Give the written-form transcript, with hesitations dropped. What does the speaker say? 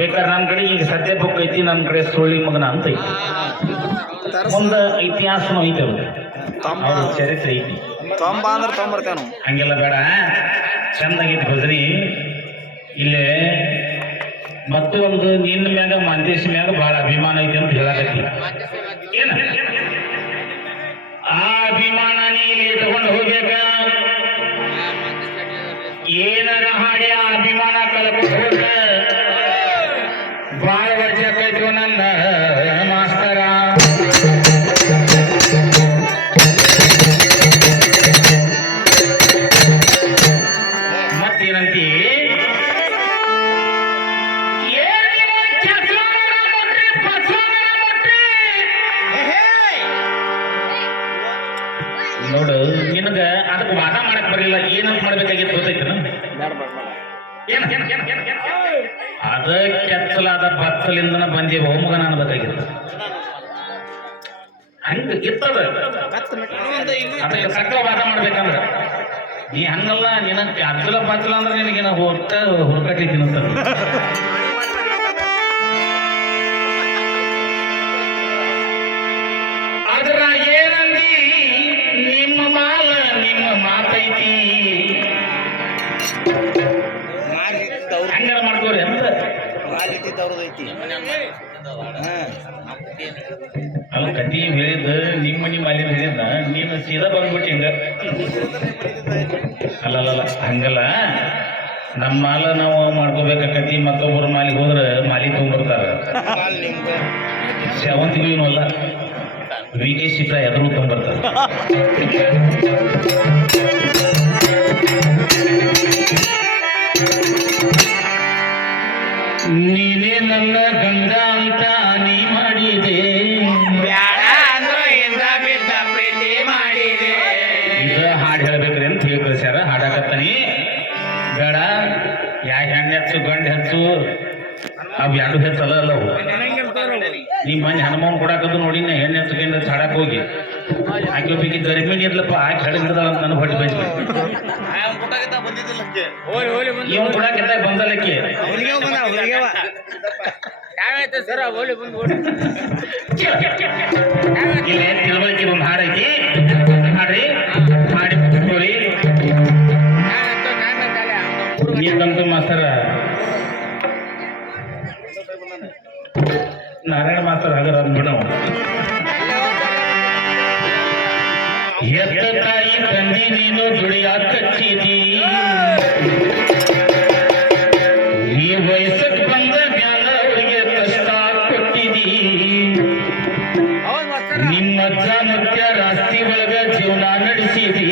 ಬೇಕಾದ್ರೆ ನನ್ನ ಕಡೆ ಈಗ ಸದ್ಯ ಬುಕ್ ಐತಿ, ನನ್ನ ಕಡೆ ಸುಳ್ಳಿ ಮಗನ ಅಂತ ಐತಿ. ಮುಂದೆ ಇತಿಹಾಸನೂ ಐತೆ, ಚರಿತ್ರೆ ಐತಿ. ಹಂಗೆಲ್ಲ ಬೇಡ, ಚಂದಾಗೈತಿ ಭಜನಿ. ಇಲ್ಲೇ ಮತ್ತು ಒಂದು ನಿನ್ನ ಮ್ಯಾಗ ಮಂದೇಶ ಮ್ಯಾಗ ಬಹಳ ಅಭಿಮಾನ ಐತಿ ಅಂತ ಹೇಳಕತ್ತಿ. ಏನ ಆ ಅಭಿಮಾನ ನೀ ಇಲ್ಲಿ ತಗೊಂಡು ಹೋಗ್ಬೇಕ. ಏನಾರ ಹಾಡಿ ಆ ಅಭಿಮಾನ ಕಳ್ಕೊಂಡು ಹೋಗ. ಬಾಳ ವರ್ಷ ಕೈತು ನನ್ನ ಮಾಸ್ತರ. ಮತ್ತೇನಂತಿ ನೋಡು, ನಿನಗ ಅದಕ್ಕೆ ವಾದ ಮಾಡಕ್ ಬರಲಿಲ್ಲ. ಏನಂತ ಮಾಡ್ಬೇಕಾಗಿತ್ತು ಗೊತ್ತೈತೆ? ಅದ ಕೆಚ್ಚಲಾದ ಬಚ್ಚಲಿಂದನ ಬಂದೇವ ಹೋಮಗನ ಅನ್ಬೇಕಾಗಿತ್ತು. ಹಂಗ ಇತ್ತದ ಅದಕ್ಕೆ ಸಕ್ಕ ವಾದ ಮಾಡ್ಬೇಕಂದ್ರ ನೀ ಹಂಗಲ್ಲ. ನಿನ ಕೆಚ್ಚಲ ಬಚ್ಚಲ ಅಂದ್ರೆ ನಿನಗೇನ ಹೊಟ್ಟ ಹುರ್ಕಟ್ಟಿ ತಿನ್ನುತ್ತ. ಅದ್ರ ಏನಂದಿ ನಿಮ್ಮ ಮಾಲ ನಿಮ್ಮ ಮಾತೈತಿ. ಹಂಗಾರ ಮಾಡ್ಕೋರಿ ಅಂತ ಅಲ್ಲ ಕತಿ ಹೇಳಿದ ನಿಮ್ಮ ಮನಿ ಮಾಲಿ ಹೇಳಿದ ನೀನು ಸೀದಾ ಬಂದ್ಬಿಟ್ಟು ಹಿಂಗ. ಅಲ್ಲಲ್ಲ ಹಂಗಲ್ಲ, ನಮ್ಮ ಮಾಲ ನಾವು ಮಾಡ್ಕೋಬೇಕಾಕತಿ. ಮತ್ತೊಬ್ಬರ ಮಾಲಿಗೆ ಹೋದ್ರೆ ಮಾಲಿ ತಗೊಂಡ್ಬರ್ತಾರ. ಸೇವಂತಿಗೂ ಅಲ್ಲ, ವಿಕೆ ಶಿಫ್ರ ಎದುರು ತಗೊಂಡ್ಬರ್ತಾರ. ನೀನೇ ನನ್ನ ಗಂಡ ಅಂತ ನೀ ಮಾಡಿದೆ, ಇದು ಹಾಡು ಹೇಳ್ಬೇಕ್ರಿ ಅಂತ ಹೇಳ್ತಾರೆ ಸರ್. ಹಾಡಾಕತ್ತಾನಿ ಬೇಡ. ಯಾ ಹೆಣ್ಣು ಹೆಚ್ಚು ಗಂಡು ಹೆಚ್ಚು ಅವು ಎರಡು ಹೆಚ್ಚಲ್ಲ ಅಲ್ಲವು. ನಿಮ್ಮ ಮನೆ ಹನುಮಾನ್ ಕೊಡಾಕದು ನೋಡಿ, ನಾ ಹೆಣ್ಣು ಹೆಚ್ಚು ಗಂಡು ಹೆಚ್ಚು ಹಾಡಕ್ ಹೋಗಿ ಆಕೆ ಒಬ್ಬಿಗೆ ಗರ್ಭಿಣಿ ಇರ್ಲಪ್ಪ ಆಕೆ ಹಡಗಿಡ್ದಾಳ ಅಂತ ನನಗೆ ಹೊಟ್ಟೆ ಬಂದ್ವಿ. ಇವನು ಕೊಡಾಕಿದ್ದ ಬಂದಲಕ್ಕೆ ಇಲ್ಲೇ ತಿಳುವಳಿಕೆ ಒಂದು ಹಾಡೈತಿ. ಹಾಡ್ರಿ, ಹಾಡಿ ನೋಡಿ. ನೀವಂತೂ ಮಾಸ್ತರ ನಾರಾಯಣ ಮಾಸ್ತರ ಆಗರ ಅಂದ್ಬಿಡವ. ಎತ್ತ ತಾಯಿ ತಂದಿ ನೀನು ದುಡಿಯಾಕ ಕಚ್ಚಿದಿ, ಈ ವಯಸ್ಸಕ್ಕೆ ಬಂದ ಮ್ಯಾಲ ಅವರಿಗೆ ಕಷ್ಟ ಕೊಟ್ಟಿದಿ. ನಿಮ್ಮ ಅಜ್ಜ ಮುತ್ಯ ರಾಸ್ತಿ ಒಳಗ ಜೀವನ ನಡೆಸಿದಿ.